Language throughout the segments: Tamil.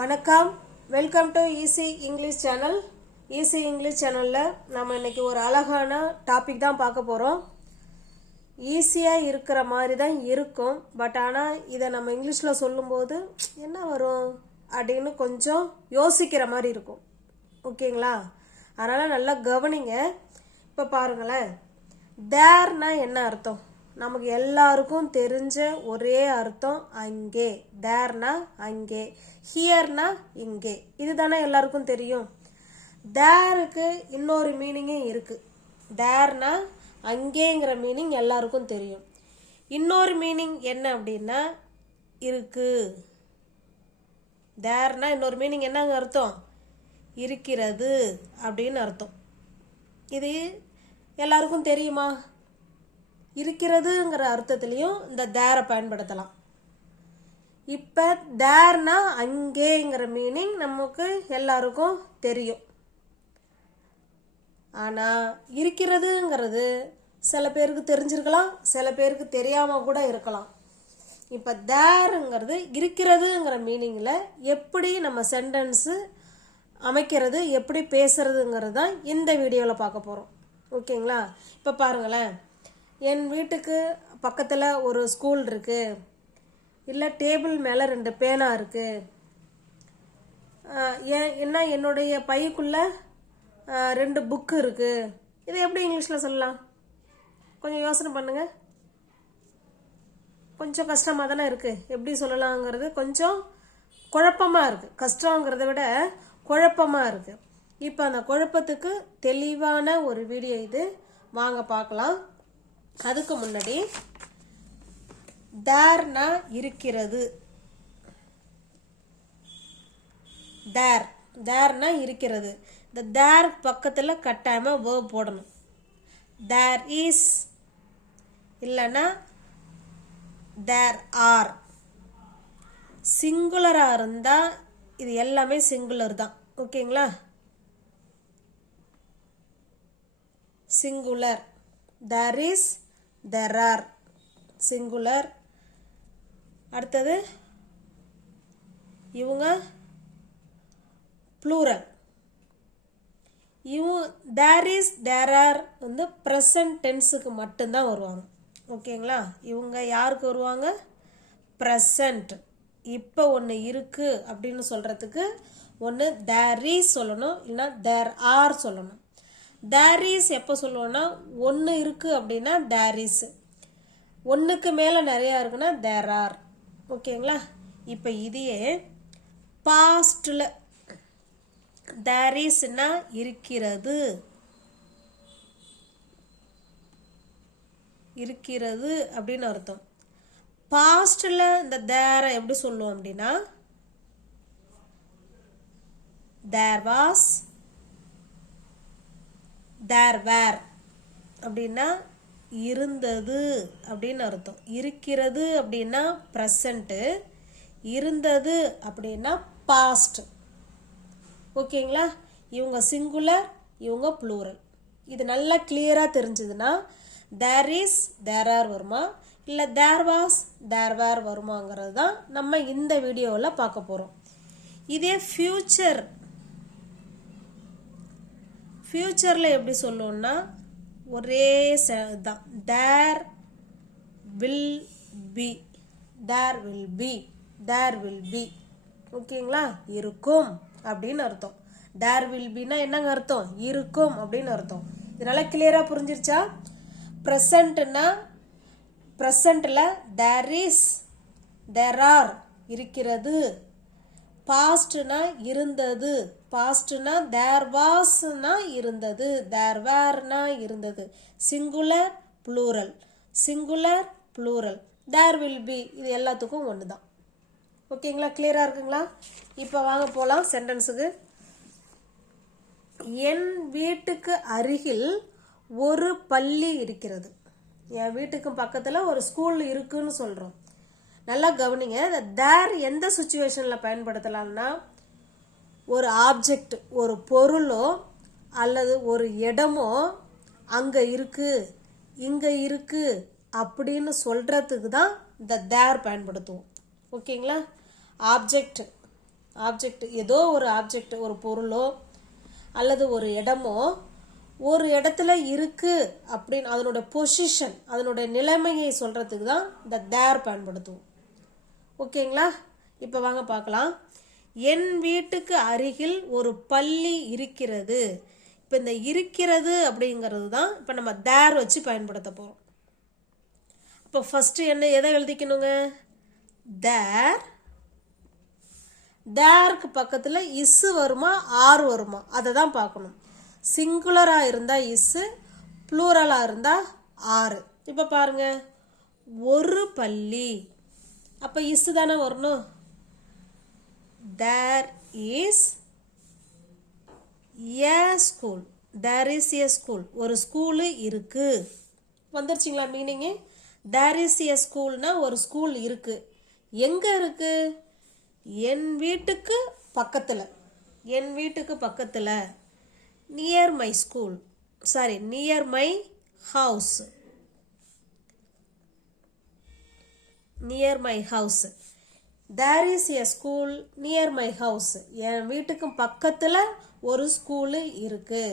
வணக்கம், welcome to easy English channel. Easy English சேனலில் நம்ம இன்னைக்கு ஒரு அழகான டாபிக் தான் பார்க்க போகிறோம். ஈஸியாக இருக்கிற மாதிரி தான் இருக்கும், பட் ஆனால் இதை நம்ம இங்கிலீஷில் சொல்லும்போது என்ன வரும் அப்படின்னு கொஞ்சம் யோசிக்கிற மாதிரி இருக்கும். ஓகேங்களா? அதனால் நல்லா கவனிங்க. இப்போ பாருங்களேன், தேர்னா என்ன அர்த்தம்? நமக்கு எல்லாருக்கும் தெரிஞ்ச ஒரே அர்த்தம் அங்கே. தேர்னா அங்கே, ஹியர்னா இங்கே, இதுதானே எல்லாருக்கும் தெரியும். தேருக்கு இன்னொரு மீனிங்கும் இருக்கு. தேர்னா அங்கேங்கிற மீனிங் எல்லாருக்கும் தெரியும். இன்னொரு மீனிங் என்ன அப்படின்னா இருக்கு. தேர்னா இன்னொரு மீனிங் என்னங்க அர்த்தம்? இருக்கிறது அப்படின்னு அர்த்தம். இது எல்லாருக்கும் தெரியுமா? இருக்கிறதுங்கிற அர்த்தத்திலையும் இந்த தேரை பயன்படுத்தலாம். இப்போ தேர்னா அங்கேங்கிற மீனிங் நமக்கு எல்லாருக்கும் தெரியும். ஆனால் இருக்கிறதுங்கிறது சில பேருக்கு தெரிஞ்சிருக்கலாம், சில பேருக்கு தெரியாமல் கூட இருக்கலாம். இப்போ தேருங்கிறது இருக்கிறதுங்கிற மீனிங்கில் எப்படி நம்ம சென்டென்ஸு அமைக்கிறது, எப்படி பேசுறதுங்கிறது தான் இந்த வீடியோவில் பார்க்க போகிறோம். ஓகேங்களா? இப்போ பாருங்களேன், என் வீட்டுக்கு பக்கத்தில் ஒரு ஸ்கூல் இருக்குது, இல்லை டேபிள் மேலே 2 பேனா இருக்குது, என்ன என்னுடைய பைக்குள்ளே 2 புக்கு இருக்குது. இதை எப்படி இங்கிலீஷில் சொல்லலாம்? கொஞ்சம் யோசனை பண்ணுங்கள். கொஞ்சம் கஷ்டமாக தானே இருக்குது. எப்படி சொல்லலாங்கிறது கொஞ்சம் குழப்பமாக இருக்குது. கஷ்டங்கிறத விட குழப்பமாக இருக்குது. இப்போ அந்த குழப்பத்துக்கு தெளிவான ஒரு வீடியோ இது, வாங்க பார்க்கலாம். அதுக்கு முன்னாடி தேர்னா இருக்கிறது. தேர்னா இருக்கிறது. இந்த தேர் பக்கத்தில் கட்டாயமா verb போடணும். தேர் இஸ் இல்லைன்னா தேர் ஆர். சிங்குலராக இருந்தால் இது எல்லாமே சிங்குலர் தான். ஓகேங்களா? Singular. There is, there are, singular. அடுத்தது இவங்க plural. There is, there are வந்து ப்ரெசன்ட் டென்ஸுக்கு மட்டும்தான் வருவாங்க. ஓகேங்களா? இவங்க யாருக்கு வருவாங்க? ப்ரெசன்ட். இப்போ ஒன்று இருக்குது அப்படின்னு சொல்கிறதுக்கு ஒன்று தேர் இஸ் சொல்லணும், இல்லைன்னா தேர் ஆர் சொல்லணும். தேர் இஸ் எப்போ சொல்லுவோன்னா, ஒன்று இருக்குது அப்படின்னா தேர் இஸ், ஒன்றுக்கு மேலே நிறையா இருக்குன்னா தேர் ஆர். ஓகேங்களா? இப்போ இதையே பாஸ்டில் தேர் இஸ்னா இருக்கிறது, இருக்கிறது அப்படின்னு அர்த்தம். பாஸ்டில் இந்த தேரை எப்படி சொல்லுவோம் அப்படின்னா தேர் வாஸ், தேர் வேர் அப்படின்னா இருந்தது அப்படின்னு அர்த்தம். இருக்கிறது அப்படின்னா ப்ரெசண்ட்டு, இருந்தது அப்படின்னா பாஸ்ட். ஓகேங்களா? இவங்க சிங்குலர், இவங்க ப்ளூரல். இது நல்லா கிளியராக தெரிஞ்சதுன்னா தேர் இஸ், தேர் ஆர் வருமா, இல்லை தேர் வாஸ், தேர் வேர் வருமாங்கிறது தான் நம்ம இந்த வீடியோவில் பார்க்க போகிறோம். இதே ஃப்யூச்சர், ஃப்யூச்சரில் எப்படி சொல்லுவோம்னா ஒரே தான். There will be, there will be, there will be. ஓகேங்களா? இருக்கும் அப்படின்னு அர்த்தம். தேர் வில் பின்னா என்னங்க அர்த்தம்? இருக்கும் அப்படின்னு அர்த்தம். இதனால கிளியராக புரிஞ்சிருச்சா? ப்ரெசண்ட்னா ப்ரெசண்ட்டில் தேர் இஸ், தேர் ஆர் இருக்கிறது. பாஸ்ட்னா இருந்தது, பாஸ்ட்னா தேர் வாஸ்னா இருந்தது, தேர் வேர்னா இருந்தது. Singular, plural, singular, plural, there will be, இது எல்லாத்துக்கும் ஒன்று தான். ஓகேங்களா? கிளியராக இருக்குங்களா? இப்போ வாங்க போகலாம் சென்டென்ஸுக்கு. என் வீட்டுக்கு அருகில் ஒரு பள்ளி இருக்கிறது. என் வீட்டுக்கு பக்கத்தில் ஒரு ஸ்கூல் இருக்குன்னு சொல்கிறோம். நல்லா கவனிங்க. இந்த தேர் எந்த சுச்சுவேஷனில் பயன்படுத்தலாம்னா, ஒரு ஆப்ஜெக்ட், ஒரு பொருளோ அல்லது ஒரு இடமோ அங்கே இருக்குது, இங்கே இருக்குது அப்படின்னு சொல்கிறதுக்கு தான் இந்த தேர் பயன்படுத்துவோம். ஓகேங்களா? ஆப்ஜெக்ட் ஆப்ஜெக்ட், ஏதோ ஒரு ஆப்ஜெக்ட், ஒரு பொருளோ அல்லது ஒரு இடமோ ஒரு இடத்துல இருக்கு அப்படின்னு அதனோட பொசிஷன், அதனோட நிலைமையை சொல்றதுக்கு தான் இந்த தேர் பயன்படுத்துவோம். ஓகேங்களா? இப்போ வாங்க பார்க்கலாம். என் வீட்டுக்கு அருகில் ஒரு பள்ளி இருக்கிறது. இப்போ இந்த இருக்கிறது அப்படிங்கிறது தான் இப்போ நம்ம தேர் வச்சு பயன்படுத்த போகிறோம். இப்போ ஃபஸ்ட்டு எதை எழுதிக்கணுங்க? தேர். தேருக்கு பக்கத்தில் இஸ்ஸு வருமா ஆர் வருமா அதை தான் பார்க்கணும். சிங்குலராக இருந்தால் இஸ்ஸு, ப்ளூரலாக இருந்தால் ஆறு. இப்போ பாருங்க, ஒரு பள்ளி, அப்போ இஸ்ஸு தானே வரணும். There is a school. There is a school. ஒரு ஸ்கூலு இருக்கு. வந்துருச்சிங்களா மீனிங்கு? தேர் இஸ் ஏ ஸ்கூல்னா ஒரு ஸ்கூல் இருக்கு. எங்கே இருக்கு? என் வீட்டுக்கு பக்கத்தில். என் வீட்டுக்கு பக்கத்தில். Near my school, sorry near my house. Near my house. There is a school near my house. என் வீட்டுக்கு பக்கத்தில் ஒரு ஸ்கூலு இருக்கு.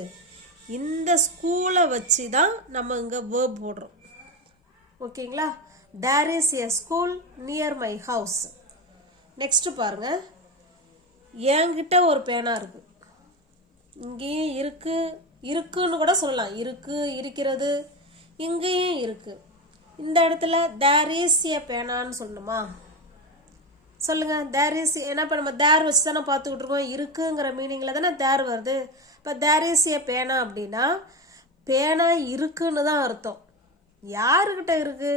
இந்த ஸ்கூலை வச்சு தான் நம்ம இங்கே வேர்ப் போடுறோம். ஓகேங்களா? There is a school near my house. Next பாருங்க, என்கிட்ட ஒரு பேனா இருக்கு. இங்கேயும் இருக்கு, இருக்குன்னு கூட சொல்லலாம். இருக்கு, இருக்கிறது, இங்கேயும் இருக்கு. இந்த இடத்துல தேர் இஸ் எ பேனான்னு சொல்லணுமா? சொல்லுங்க. தேர் இஸ், ஏன்னா இப்போ நம்ம தேர் வச்சு தானே பார்த்துக்கிட்டு இருக்கோம். இருக்குங்கிற மீனிங்கில் தானே தேர் வருது. இப்போ தேர் இஸ் எ பேனா அப்படின்னா பேனா இருக்குன்னு தான் அர்த்தம். யாருக்கிட்ட இருக்கு?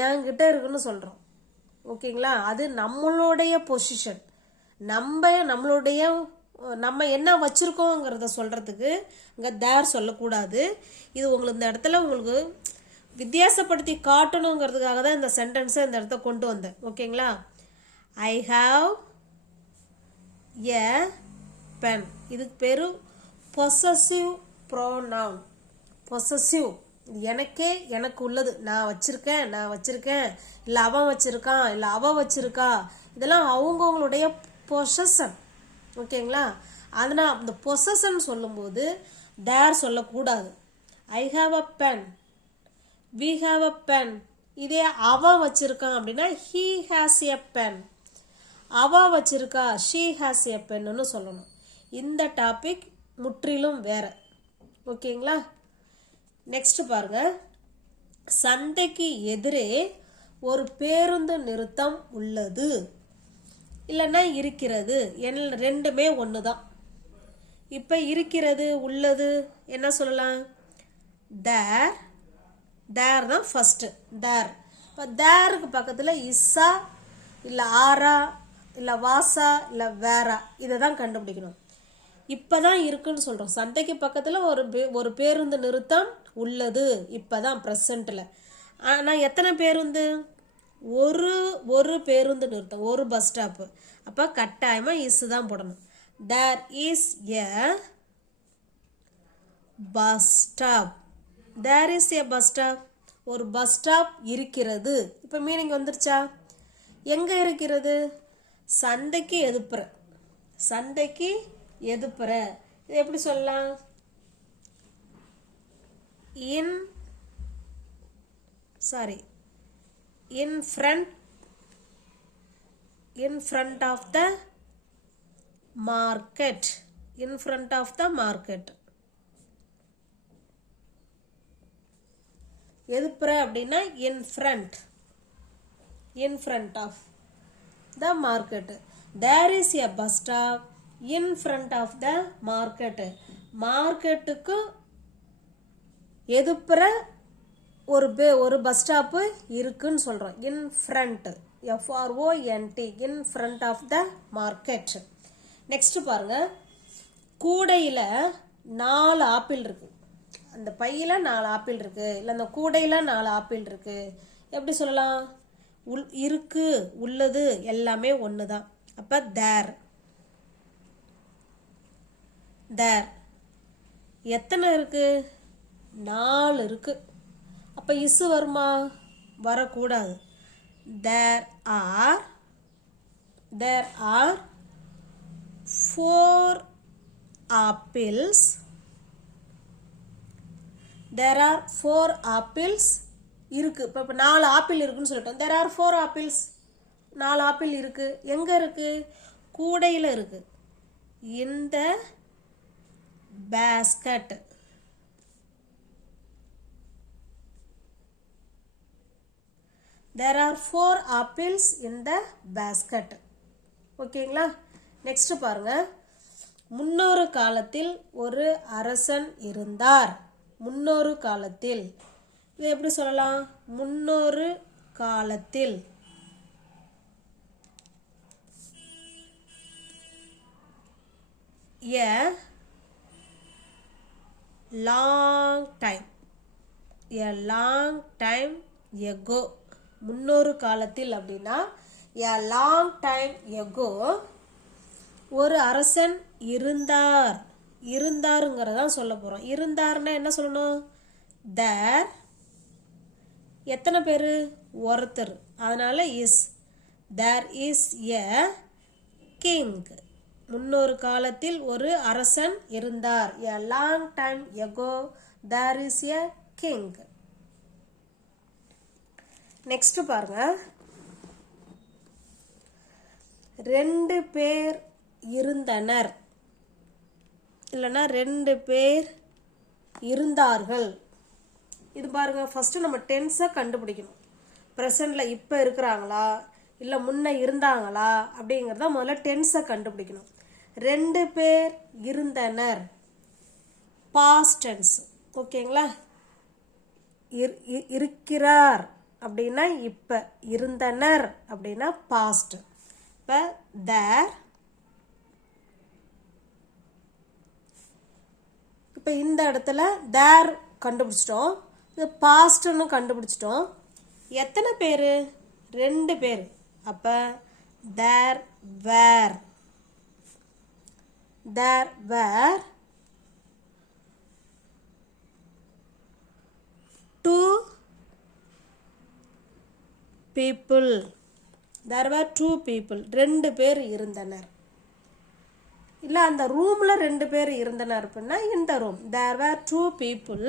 என்கிட்ட இருக்குன்னு சொல்கிறோம். ஓகேங்களா? அது நம்மளுடைய பொசிஷன். நம்ம என்ன வச்சுருக்கோங்கிறத சொல்கிறதுக்கு இங்கே தேர் சொல்லக்கூடாது. இது உங்களுக்கு இந்த இடத்துல உங்களுக்கு வித்தியாசப்படுத்தி காட்டணுங்கிறதுக்காக தான் இந்த சென்டென்ஸை இந்த இடத்த கொண்டு வந்தேன். ஓகேங்களா? I have a pen. இதுக்கு பேர் பொசசிவ் ப்ரோனவுன். பொசசிவ், இது எனக்கே, எனக்கு உள்ளது, நான் வச்சிருக்கேன், இல்லை அவன் வச்சிருக்கான், இல்லை அவ வச்சிருக்கா, இதெல்லாம் அவங்கவுங்களுடைய பொசஷன். ஓகேங்களா? அதனால் இந்த பொசஷன் சொல்லும்போது தேர் சொல்லக்கூடாது. I have a pen, we have a pen. இதே அவன் வச்சிருக்கான் அப்படின்னா ஹீ ஹாஸ் எ பென். அவ வச்சிருக்கா, ஷீ ஹாஸ் எ பென்னு சொல்லணும். இந்த டாபிக் முற்றிலும் வேற. ஓகேங்களா? நெக்ஸ்ட் பாருங்க, சந்தைக்கு எதிரே ஒரு பேருந்து நிறுத்தம் உள்ளது. இல்லைன்னா இருக்கிறது, ரெண்டுமே ஒன்று தான். இப்போ இருக்கிறது, உள்ளது என்ன சொல்லலாம்? தேர். தேர் தான் ஃபஸ்ட்டு. தேர். இப்போ தேருக்கு பக்கத்தில் இஸ்ஸா, இல்லை ஆரா, இல்லை வாசா, இல்லை வேறா, இதை தான் கண்டுபிடிக்கணும். இப்போ தான் இருக்குன்னு சொல்கிறோம். சந்தைக்கு பக்கத்தில் ஒரு பேருந்து நிறுத்தம் உள்ளது. இப்போ தான் ப்ரெசண்ட்டில். ஆனால் எத்தனை பேருந்து? ஒரு பேருந்து நிறுத்தம், ஒரு பஸ் ஸ்டாப்பு. அப்போ கட்டாயமாக இஸ் தான் போடணும். There is a bus stop. There is a bus stop. ஒரு பஸ் ஸ்டாப் இருக்கிறது. இப்போ மீனிங் வந்துருச்சா? எங்கே இருக்கிறது? சந்தைக்கு எதுப்புற. சந்தைக்கு எதுப்புற. இது எப்படி சொல்லலாம்? in front of the market. In front of the market. எதுப்புற அப்படின்னா in front of the market. There is a bus stop in front of the market. மார்க்கெட்டுக்கு எதுப்புற ஒரு பஸ் ஸ்டாப்பு இருக்குன்னு சொல்கிறோம். In front, FRONT, in front of the market. Next பாருங்க, கூடையில் 4 ஆப்பிள் இருக்கு. அந்த பையில் 4 ஆப்பிள் இருக்கு, இல்லை அந்த கூடையில் 4 ஆப்பிள் இருக்கு. எப்படி சொல்லலாம்? இருக்கு, உள்ளது எல்லாமே ஒன்று தான். அப்போ தேர். தேர் எத்தனை இருக்கு? 4 இருக்கு. அப்போ இசு வருமா? வரக்கூடாது. There are 4 apples. There are 4 apples. இருக்கு. இப்போ 4 ஆப்பிள் இருக்குன்னு சொல்லிட்டோம். There are 4 apples. 4 ஆப்பிள் இருக்கு. எங்க இருக்கு? கூடையில இருக்கு. In the basket. There are 4 apples in the basket. ஓகேங்களா? நெக்ஸ்ட் பாருங்க. முன்னொரு காலத்தில் ஒரு அரசன் இருந்தார். முன்னொரு காலத்தில். இது எப்படி சொல்லலாம்? முன்னொரு காலத்தில். A long time. A long time ago. முன்னொரு காலத்தில் அப்படின்னா a long time ago ஒரு அரசன் இருந்தார். இருந்தாருங்கிறதான் சொல்ல போறோம். இருந்தார்னா என்ன சொல்லணும்? there. எத்தனை பேர்? ஒருத்தர். அதனால is. there is a king. முன்னொரு காலத்தில் ஒரு அரசன் இருந்தார். a long time ago there is a king. Next பாருங்க. 2 பேர் இருந்தனர். இல்லைன்னா 2 பேர் இருந்தார்கள். இது பாருங்க. ஃபர்ஸ்ட் நம்ம டென்ஸை கண்டுபிடிக்கணும். ப்ரெசண்டில் இப்போ இருக்கிறாங்களா இல்லை முன்ன இருந்தாங்களா அப்படிங்கிறத முதல்ல டென்ஸை கண்டுபிடிக்கணும். 2 பேர் இருந்தனர். Past tense. ஓகேங்களா? இருக்கிறார் அப்படின்னா இப்போ, இருந்தனர் அப்படின்னா பாஸ்ட். இப்போ தேர். இப்போ இந்த இடத்துல தேர் கண்டுபிடிச்சிட்டோம். இது பாஸ்ட்னு கண்டுபிடிச்சிட்டோம். எத்தனை பேர்? 2 பேர். அப்போ தேர் வேர். There were 2 people. There were 2 people. 2 பேர் இருந்தனர். இல்லை அந்த ரூமில் 2 பேர் இருந்தனர் அப்படின்னா in the room. There were 2 people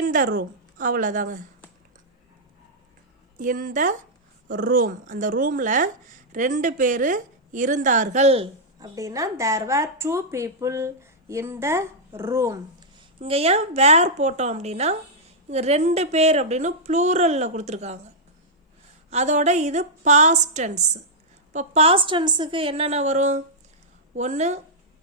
in the room. அவ்வளோதாங்க. in the room. அந்த ரூமில் 2 பேர் இருந்தார்கள் அப்படின்னா there were 2 people in the room. இங்கே ஏன் வேர் போட்டோம் அப்படின்னா இங்கே 2 பேர் அப்படின்னு ப்ளூரலில் கொடுத்துருக்காங்க. அதோட இது பாஸ்ட் டென்ஸ். இப்போ பாஸ்ட் டென்ஸுக்கு என்னென்ன வரும்? ஒன்று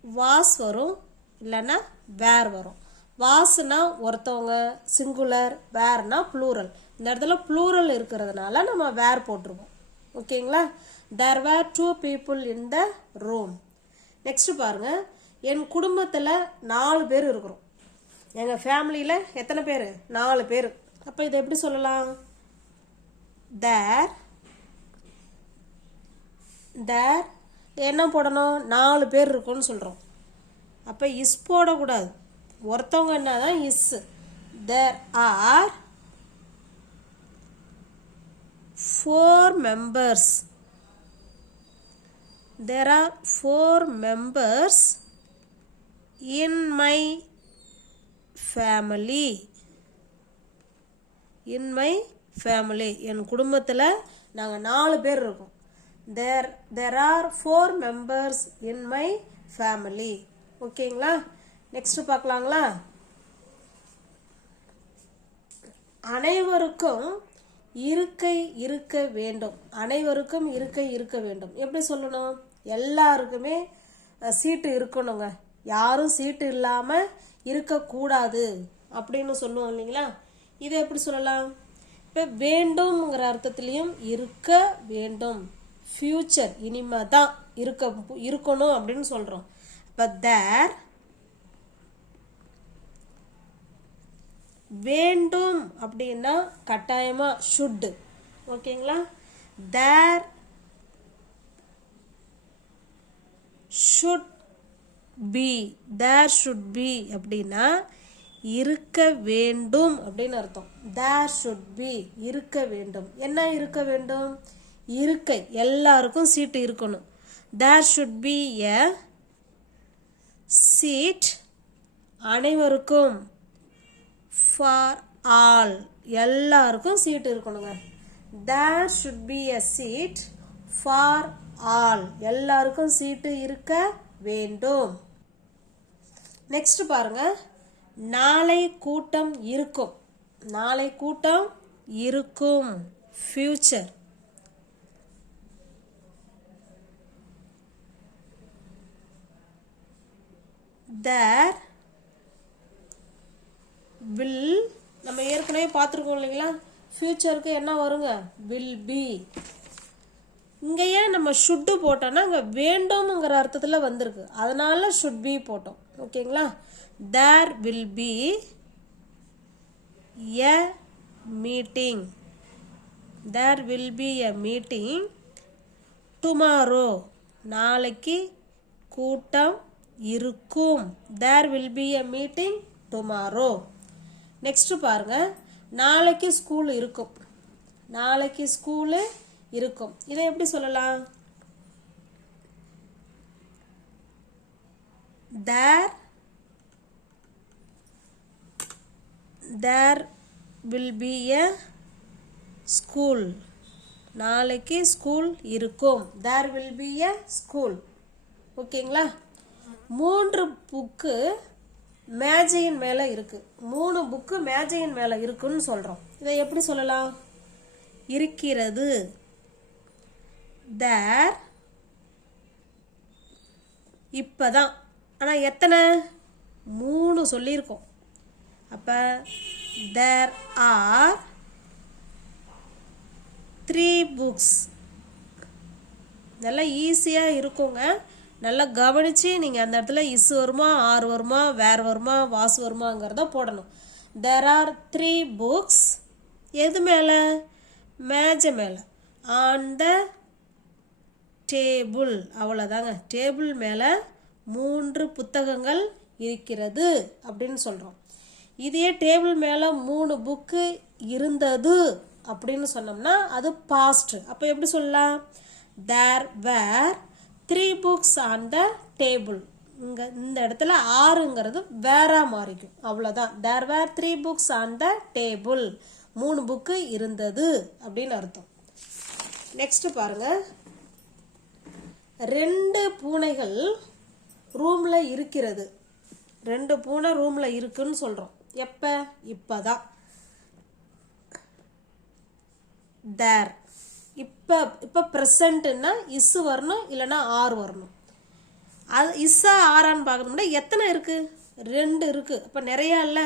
வாஸ் வரும், இல்லைன்னா வேர் வரும். வாஸ்னா ஒருத்தவங்க சிங்குலர், வேர்னா ப்ளூரல். இந்த இடத்துல ப்ளூரல் இருக்கிறதுனால நம்ம வேர் போட்டிருக்கோம். ஓகேங்களா? there were 2 people in the room. Next பாருங்க. என் குடும்பத்தில் 4 பேர் இருக்கிறோம். எங்கள் ஃபேமிலியில் எத்தனை பேர்? 4 பேர். அப்போ இதை எப்படி சொல்லலாம்? there என்ன போடணும்? 4 பேர் இருக்குன்னு சொல்கிறோம். அப்போ இஸ் போடக்கூடாது. ஒருத்தவங்க என்ன தான் is. there are 4 members. There are 4 members in my family. In my family. என் குடும்பத்தில் நாங்கள் 4 பேர் இருக்கோம். There are 4 members in my family. ஓகேங்களா? நெக்ஸ்ட் பார்க்கலாங்களா? அனைவருக்கும் இருக்கை இருக்க வேண்டும். அனைவருக்கும் இருக்கை இருக்க வேண்டும். எப்படி சொல்லணும்? எல்லாருக்குமே சீட்டு இருக்கணுங்க. யாரும் சீட்டு இல்லாமல் இருக்கக்கூடாது அப்படின்னு சொல்லுவோம் இல்லைங்களா? இதை எப்படி சொல்லலாம்? இப்போ வேண்டும்ங்கிற அர்த்தத்துலேயும் இருக்க வேண்டும். ஃபியூச்சர் இனிமே தான் இருக்கணும் அப்படின்னு சொல்கிறோம். இப்போ தேர் வேண்டும் அப்படின்னா கட்டாயமாக ஷுட். ஓகேங்களா? There should be. There should be அப்படின்னா இருக்க வேண்டும் அப்படின்னு அர்த்தம். தேர் ஷுட் பி இருக்க வேண்டும். என்ன இருக்க வேண்டும்? இருக்கை. எல்லாருக்கும் சீட்டு இருக்கணும். There should be a seat அனைவருக்கும், ஃபார் ஆல் எல்லாருக்கும் சீட் இருக்கணுங்க. there should be a seat for all எல்லாருக்கும் சீட்டு இருக்க வேண்டும். நெக்ஸ்ட் பாருங்க, நாளை கூட்டம் இருக்கும். நாளை கூட்டம் இருக்கும், future. there will நம்ம ஏற்கனவே பார்த்துருக்கோம் இல்லைங்களா, ஃபியூச்சருக்கு என்ன வருங்க, will be. இங்கே ஏன் நம்ம ஷுட்டு போட்டோம்னா இங்கே வேண்டும்ங்கிற அர்த்தத்தில் வந்திருக்கு, அதனால should be போட்டோம். ஓகேங்களா, there will be a meeting. there will be a meeting tomorrow. நாளைக்கு கூட்டம் இருக்கும். there will be a meeting tomorrow. Next பாருங்க, நாளைக்கு ஸ்கூல் இருக்கும். நாளைக்கு ஸ்கூலு இருக்கும். இதை எப்படி சொல்லலாம், there will be a school. நாளைக்கு ஸ்கூல் இருக்கும். there will be a school. ஓகேங்களா, 3 புக்கு மேஜையின் மேலே இருக்கு. 3 புக்கு மேஜையின் மேலே இருக்குன்னு சொல்கிறோம். இதை எப்படி சொல்லலாம், இருக்கிறது. there இப்போதான், ஆனால் எத்தனை, 3 சொல்லியிருக்கோம். அப்போ there are 3 books. நல்லா ஈஸியாக இருக்குங்க. நல்லா கவனித்து நீங்கள் அந்த இடத்துல இஸ் வருமா, ஆர் வருமா, வேர் வருமா, வாஸ் வருமாங்கிறத போடணும். there are 3 books. எது மேலே, மேஜை மேலே, ஆன் த டேபிள். அவ்வளோதாங்க, டேபிள் மேலே 3 புத்தகங்கள் இருக்கிறது அப்படின்னு சொல்கிறோம். இதே டேபிள் மேலே 3 புக்கு இருந்தது அப்படின்னு சொன்னோம்னா அது பாஸ்ட். அப்போ எப்படி சொல்லலாம், there were 3 books on the table. இங்கே இந்த இடத்துல ஆறுங்கிறது வேற மாறிக்கும், அவ்வளோதான். there were 3 books on the table. 3 book இருந்தது அப்படின்னு அர்த்தம். நெக்ஸ்ட் பாருங்க, 2 பூனைகள் ரூமில் இருக்கிறது. 2 பூனை ரூமில் இருக்குன்னு சொல்கிறோம். எப்போ, இப்போதான். there இப்போ ப்ரெசண்ட்னா இஸ் வரணும், இல்லைன்னா ஆர் வரணும். அது இஸ்ஸா ஆரான்னு பார்க்கணும்னா எத்தனை இருக்குது, 2 இருக்குது. அப்போ நிறையா இல்லை.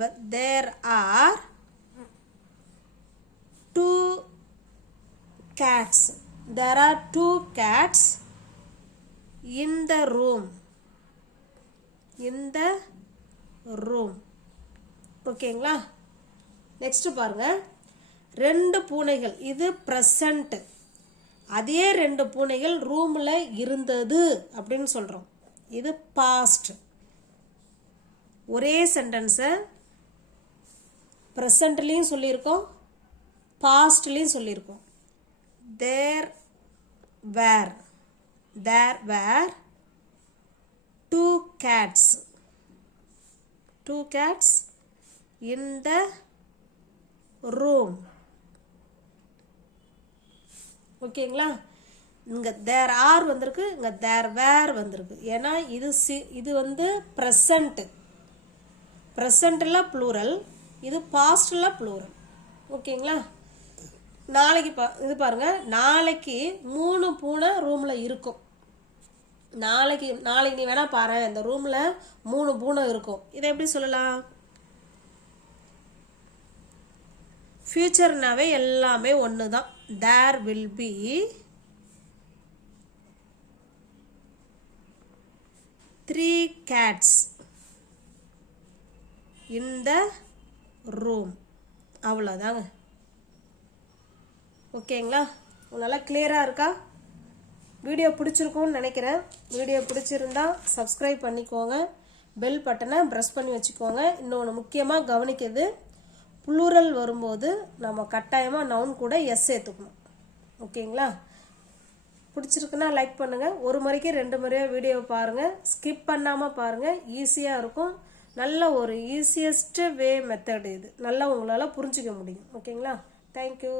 But there are 2 cats. there are 2 cats in the room. in the room. ஓகேங்களா, நெக்ஸ்ட் பாருங்க, 2 பூனைகள். இது ப்ரெசண்ட். அதே 2 பூனைகள் ரூமில் இருந்தது அப்படின்னு சொல்கிறோம். இது பாஸ்ட். ஒரே சென்டென்ஸை ப்ரெசண்ட்லேயும் சொல்லியிருக்கோம், பாஸ்ட்லேயும் சொல்லியிருக்கோம். there were 2 cats. 2 cats in the room. ஓகேங்களா, இங்கே தேர் ஆர் வந்திருக்கு, இங்கே தேர் வேர் வந்திருக்கு. ஏன்னா இது வந்து ப்ரெசண்ட்டு. ப்ரெசண்ட்டில் ப்ளூரல், இது பாஸ்டில் ப்ளூரல். ஓகேங்களா, நாளைக்கு இது பாருங்கள், நாளைக்கு 3 பூனை ரூமில் இருக்கும். நாளைக்கு நீ வேணால் பாரு, இந்த ரூமில் 3 பூனை இருக்கும். இதை எப்படி சொல்லலாம், ஃபியூச்சர்னாவே எல்லாமே ஒன்று தான். there will be 3 cats in the room. அவ்வளோதாங்க. ஓகேங்களா, நல்லா கிளியராக இருக்கா? வீடியோ பிடிச்சிருக்கும்னு நினைக்கிறேன். வீடியோ பிடிச்சிருந்தா சப்ஸ்கிரைப் பண்ணிக்கோங்க, பெல் பட்டனை ப்ரெஸ் பண்ணி வச்சுக்கோங்க. இன்னொன்று முக்கியமாக கவனிக்கிறது, ப்ளூரல் வரும்போது நம்ம கட்டாயமாக நவுன் கூட எஸ் சேர்த்துக்கணும். ஓகேங்களா, பிடிச்சிருக்குன்னா லைக் பண்ணுங்கள். ஒரு முறைக்கு 2 முறையாக வீடியோ பாருங்கள். ஸ்கிப் பண்ணாமல் பாருங்கள். ஈஸியாக இருக்கும். நல்ல ஒரு ஈஸியஸ்ட் வே மெத்தட் இது. நல்லா உங்களால் புரிஞ்சிக்க முடியும். ஓகேங்களா? தேங்க்யூ.